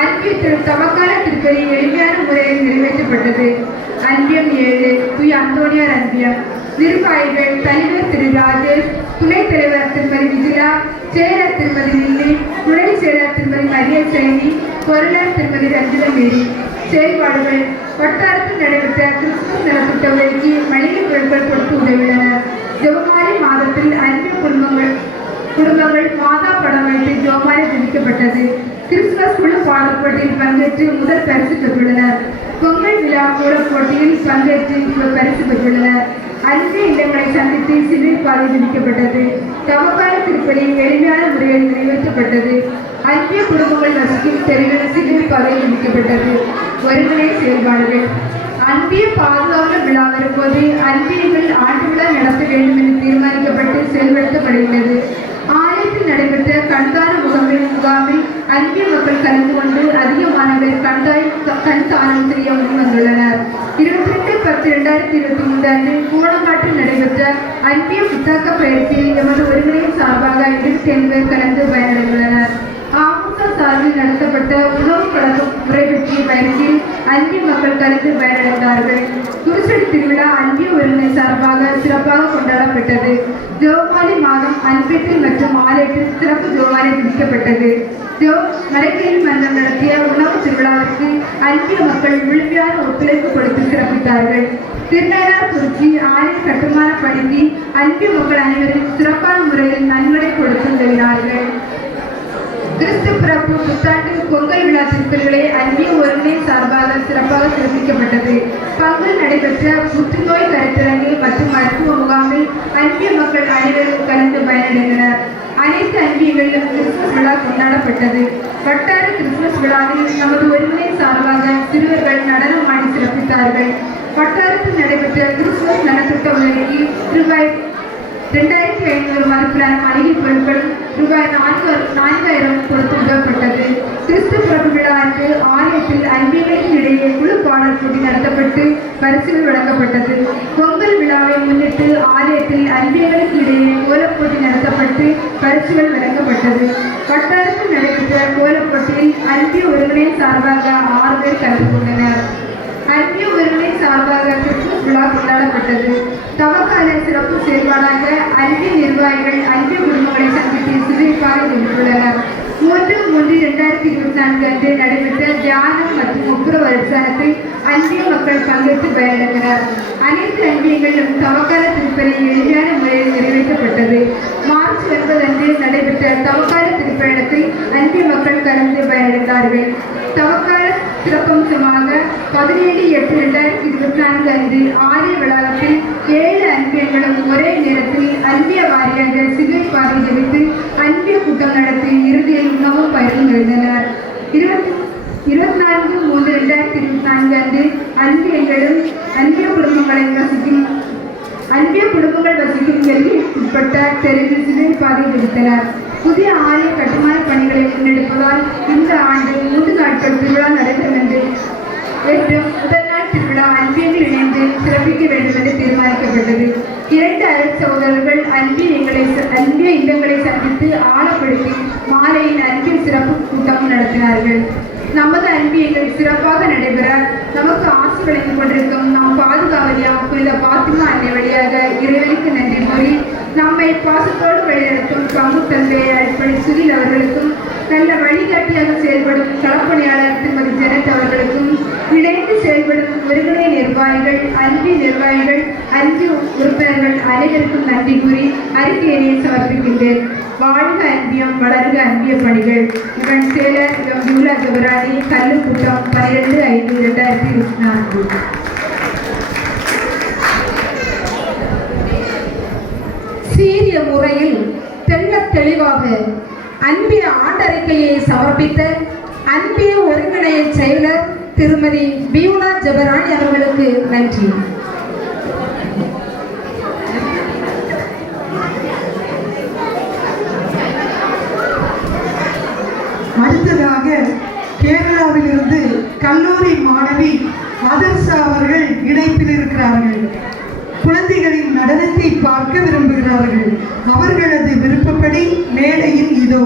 அன்பியத்தில் சமகால திருப்பலி எளிமையான முறையில் நிறைவேற்றப்பட்டது. அன்பியம் 7 தூய அந்தோனியார் அன்பியம். நிர்வாகிகள் தலைவர் திரு ராஜேஷ், துணைத் தலைவர் திருமதி விஜயா, செயலர் திருமதி லில்லி, துணை செயலர் திருமதி மரிய சைனி, பொருளாளர் திருமதி ரஞ்சித மேரி. செயல்பாடுகள் வட்டாரத்தில் நடைபெற்ற கிறிஸ்துமஸ் நலத்திட்ட உதவிக்கு மளிகை பொருட்கள் கொடுத்து உதவியுள்ளனர். ஜெபமாலை மாதத்தில் அன்பிய குடும்பங்கள் மாதா படம் வைத்து ஜெபமாலை ஜெபிக்கப்பட்டது. கிறிஸ்துமஸ் குழு பாடல் போட்டியில் பங்கேற்று முதல் பரிசு பெற்றுள்ளனர். பொங்கல் விழா கோலப் போட்டியில் பங்கேற்று பரிசு பெற்றுள்ளனர். அன்பிய இல்லங்களை சந்தித்து சிலுவை பாதை ஜெபிக்கப்பட்டது. தவக்கால திருப்பலி எளிமையான முறையில் நிறைவேற்றப்பட்டது. அன்பிய குடும்பங்கள் வசிக்கும் தெருவில் சிலுவை பாதை ஜெபிக்கப்பட்டது. ஒருங்கிணை செயல்பாடுகள் அன்பிய பாதுகாப்பு விழா வரும்போது அன்பியர்கள் ஆண்டு விழா நடத்த வேண்டும் என்று தீர்மானிக்கப்பட்டு செயல்படுத்தப்படுகிறது. ஆலயத்தில் நடைபெற்ற கண்தான முகாமில் அன்பிய மக்கள் கலந்து கொண்டு அதிகமானவர் கண் தானம் செய்ய முன்வந்துள்ளனர். 22/10/2023 அன்று கோணங்காட்டில் நடைபெற்ற அன்பிய புத்தாக்க பயிற்சியில் எமது ஒருங்கிணையின் சார்பாக 25 பேர் கலந்து பயனடைந்துள்ளனர். ஆமுக சார்பில் நடத்தப்பட்ட உணவு கழகம் முறைப்பற்றிய பயிற்சியில் அன்பிய மக்கள் கலந்து பயனடைந்தார்கள். குருசடி திருவிழா அன்பிய ஒருங்கிணை சார்பாக சிறப்பாக கொண்டாடப்பட்டது. ஜெபமாலை மாதம் அன்பியத்தில் மற்றும் ஆலயத்தில் சிறப்பு ஜெபமாலை விதிக்கப்பட்டது. மலைக்கேள்வி மன்றம் நடத்திய உணவு திருவிழாவிற்கு அன்பிய மக்கள் முழுமையான ஒத்துழைப்பு கொடுத்து சிறப்பித்தார்கள். திருநள்ளார்குறிச்சி ஆலய கட்டுமான பணிக்கு அன்பிய மக்கள் அனைவரும் சிறப்பான முறையில் நன்கொடை கொடுத்து உதவினார்கள். கிறிஸ்து பிறப்பு புத்தாண்டு பொங்கல் விழா திருப்பலிகளை அன்பிய ஒருங்கிணை சார்பாக சிறப்பாக சிறப்பிக்கப்பட்டது. பங்கில் நடைபெற்ற புற்றுநோய் கருத்தரங்கு மற்றும் மருத்துவ முகாமில் அன்பிய மக்கள் அனைவரும் கலந்து பயனடைந்தனர். அனைத்து அன்பியங்களிலும் கிறிஸ்துமஸ் விழா கொண்டாடப்பட்டது. வட்டார கிறிஸ்துமஸ் விழாவில் நமது ஒருங்கிணை சார்பாக சிறுவர்கள் நடனம் ஆடி சிறப்பித்தார்கள். வட்டாரத்தில் நடைபெற்ற கிறிஸ்துமஸ் நலத்திட்ட உதவிக்கு ரூபாய் 2500 மதிப்பிலான மளிகை பொருட்களும் ரூபாய் 4000 கொடுத்து உதவப்பட்டது. கிறிஸ்து பிறப்பு விழாவிற்கு ஆலயத்தில் அன்பியர்களுக்கு இடையே குழு பாடல் போட்டி நடத்தப்பட்டு பரிசுகள் வழங்கப்பட்டது. பொங்கல் விழாவை முன்னிட்டு ஆலயத்தில் அன்பியர்களுக்கு இடையே கோலப்போட்டி நடத்தப்பட்டு பரிசுகள் வழங்கப்பட்டது. வட்டாரத்தில் நடைபெற்ற கோலப்போட்டியில் அன்பிய ஒருங்கிணை சார்பாக 6 பேர் கலந்து கொண்டனர். அன்பிய ஒருங்கிணை சார்பாக கிறிஸ்துமஸ் விழா கொண்டாடப்பட்டது. தவக்கால சிறப்பு செயல்பாடாக அன்பிய நிர்வாகிகள் அன்பிய குடும்பங்களை சந்தித்து சிறுப்பாக வென்றுள்ளனர். 3/3/2024 அன்று நடைபெற்ற தியானம் மற்றும் ஒப்புரவு வருஷத்தில் அன்பிய மக்கள் பங்கேற்று பயனடைந்தனர். அனைத்து அன்பியங்களும் தவக்கால திருப்பலி எளிமையான முறையில் நிறைவேற்றப்பட்டது. மார்ச் 9 அன்று நடைபெற்ற தவக்கால திருப்பயணத்தில் அன்பிய மக்கள் கலந்து பயனடைந்தார்கள். தவக்கால சிறப்பம்சமாக 17/8/2024 அன்று ஆலய வளாகத்தில் 7 அன்பியங்களும் ஒரே நேரத்தில் அன்பிய வாரியாக சிலுவை பாதை ஜெபித்து அன்பிய கூட்டம் நடத்தி இறுதியில் உணவும் பயிரும் எழுந்தனர். 24/3/2024 அன்று அன்பியங்களும் அன்பிய குடும்பங்கள் வசிக்கும் எல்லைக்கு உட்பட்ட தெருவில் சிலுவை பாதை ஜெபித்தனர். புதிய ஆலய கட்டுமான பணிகளை முன்னெடுப்பதால் இந்த ஆண்டு 3 நாட்கள் திருவிழா நடைபெறும் என்றும் முதல் நாள் திருவிழா அன்பியங்கள் இணைந்து சிறப்பிக்க வேண்டும் என்று தீர்மானிக்கப்பட்டது. 2 அருட் சகோதரர்கள் அன்பிய இல்லங்களை சந்தித்து ஆழப்படுத்தி மாலையில் அன்பிய சிறப்பு கூட்டம் நடத்தினார்கள். நமது அன்பியங்கள் சிறப்பாக நடைபெற நமக்கு ஆசி வழங்கிக் கொண்டிருக்கும் நாம் பாதுகாவலியா புனித பாத்திமா அன்னை வழியாக இறைவனுக்கு நன்றி கூறி நம்மை பாசத்தோடு வழிநடத்தும் பங்கு தந்தை அடிப்படை சுனில் அவர்களுக்கும் நல்ல வழிகாட்டியாக செயல்படும் களப்பணியாளர் திருமதி ஜெனட் அவர்களுக்கும் இணைந்து செயல்படும் ஒருங்கிணை நிர்வாகிகள் அன்பிய நிர்வாகிகள் அன்பிய உறுப்பினர்கள் அனைவருக்கும் நன்றி கூறி அறிக்கையினை சமர்ப்பிக்கின்றேன். வாழ்க அன்பியம் வளர்க அன்பிய பணிகள். இவன் செயலர் யூலா ஜபராணி கல்லு கூட்டம் 12/5/2024. சீரிய முறையில் தெள்ளத் தெளிவாக அன்பிய ஆண்டறிக்கையை சமர்ப்பித்த அன்பிய ஒருங்கிணை செயலர் திருமதி பியூலா ஜபராணி அவர்களுக்கு நன்றி. அடுத்ததாக கேரளாவிலிருந்து கல்லூரி மாணவி ஆதர்ஷா அவர்கள் இணைப்பில் இருக்கிறார்கள். குழந்தைகளின் நடனத்தை பார்க்க விரும்புகிறார்கள். அவர்களது விருப்பப்படி மேடையில் இதோ.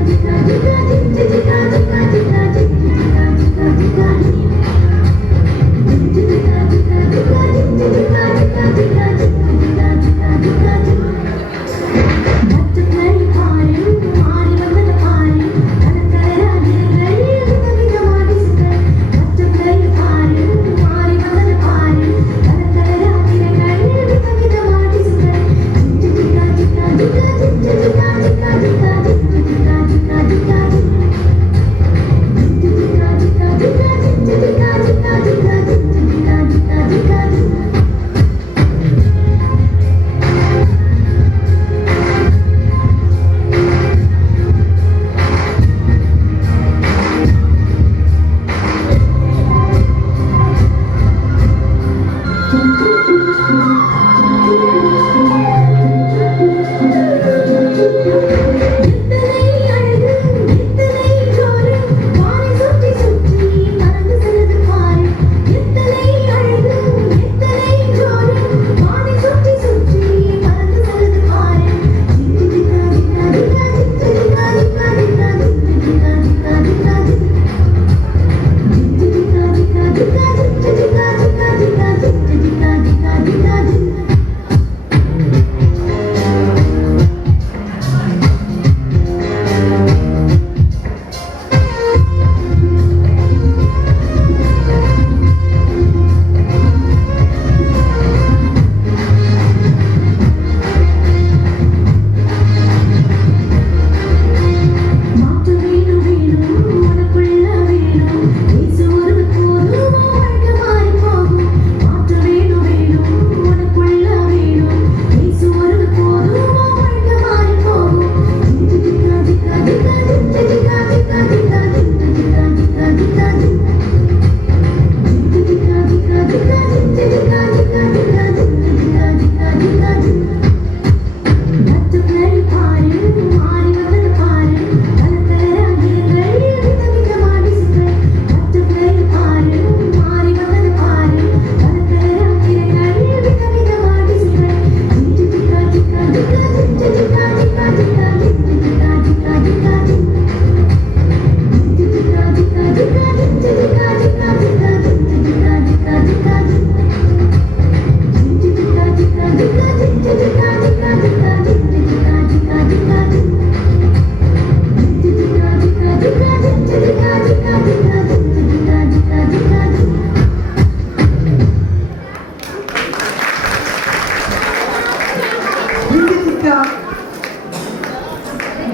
Thank you.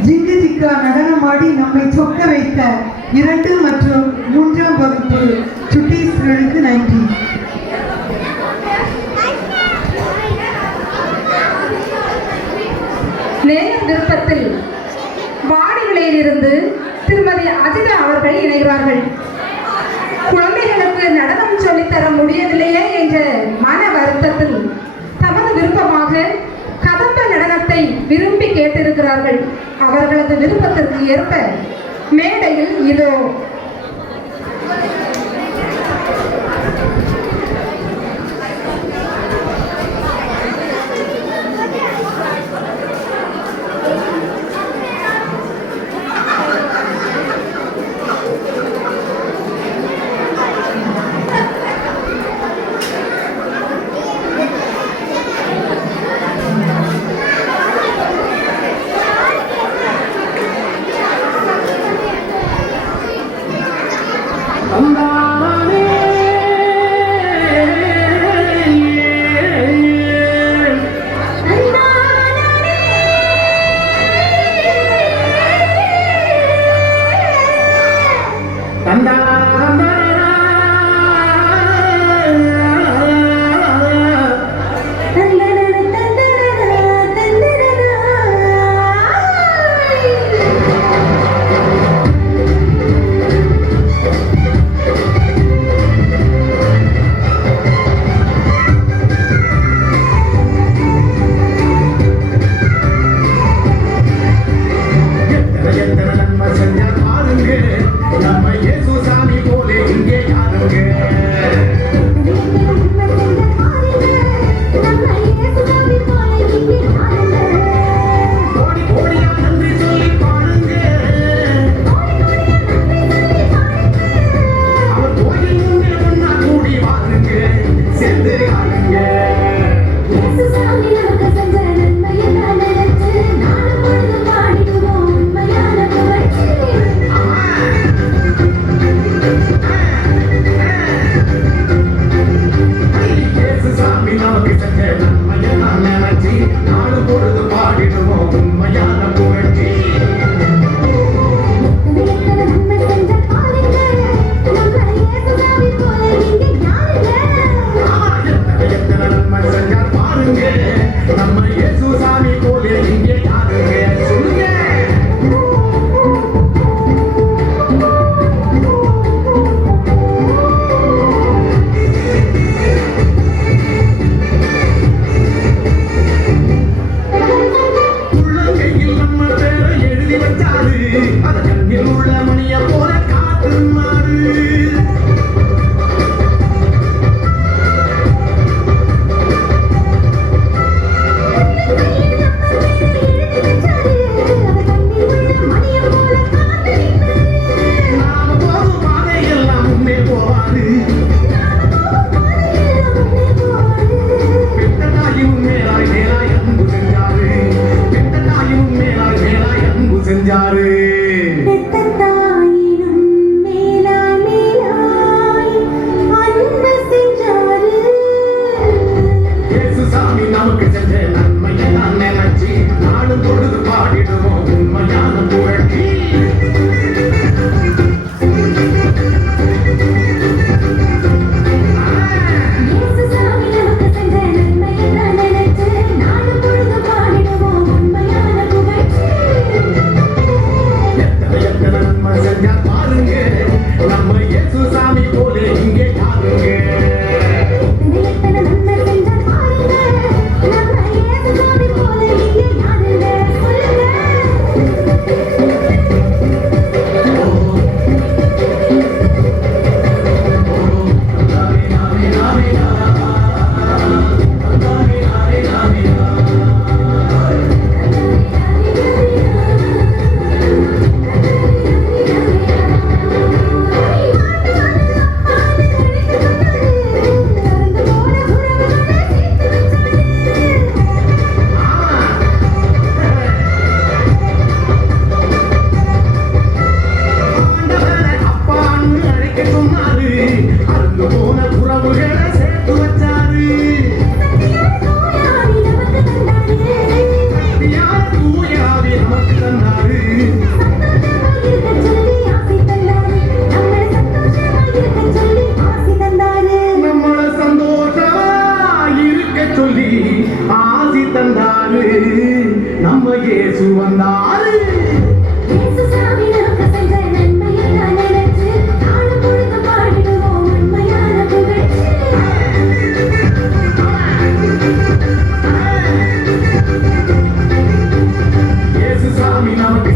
ஜிங்கு ஜிக்கா நடனமாடி நம்மை சொக்க வைத்த 2 மற்றும் 3ஆம் வகுப்பு சுட்டீஸ்களுக்கு நன்றி. நேயர் விருப்பத்தில் வாடிகளிலிருந்து திருமதி அஜிதா அவர்கள் இணைகிறார்கள். குழந்தைகளுக்கு நடனம் சொல்லித்தர முடியவில்லையே என்ற மன வருத்தத்தில் தமது விருப்பமாக கதம்ப நடனத்தை விரும்பி கேட்டிருக்கிறார்கள். அவர்களது விருப்பத்திற்கு ஏற்ப மேடையில் இதோ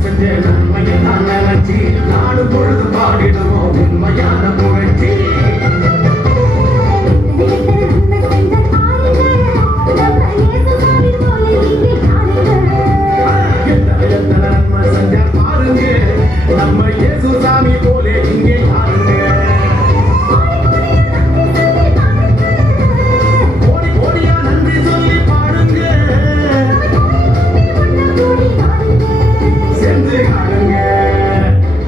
செஞ்ச நன்மையை தான் நினைச்சி நாடு பொழுது பாடிடுவோம் உண்மையான புகழ்ச்சி. எத்தனை நன்மை செஞ்ச பாருங்க நம்ம இயேசு சாமி போலே இங்கே யாருங்க. கோடி கோடியா நன்றி சொல்லி பாடுங்க சென்று காணுங்க.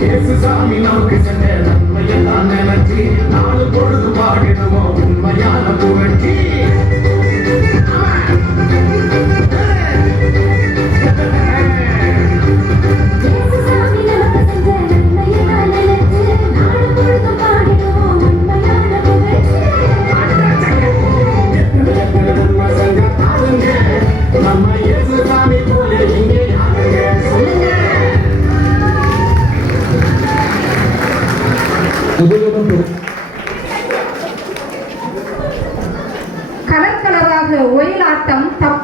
இயேசு சாமி நமக்கு செஞ்ச நன்மையை தான் நினைச்சி நாலு பொழுது பாடிடுவோம் உண்மையான புகழ்ச்சி. நம்ம இயேசு சாமி போல இங்கே யாருங்க சொல்லுங்க. கலர் கலராக ஒயிலாட்டம், தப்பு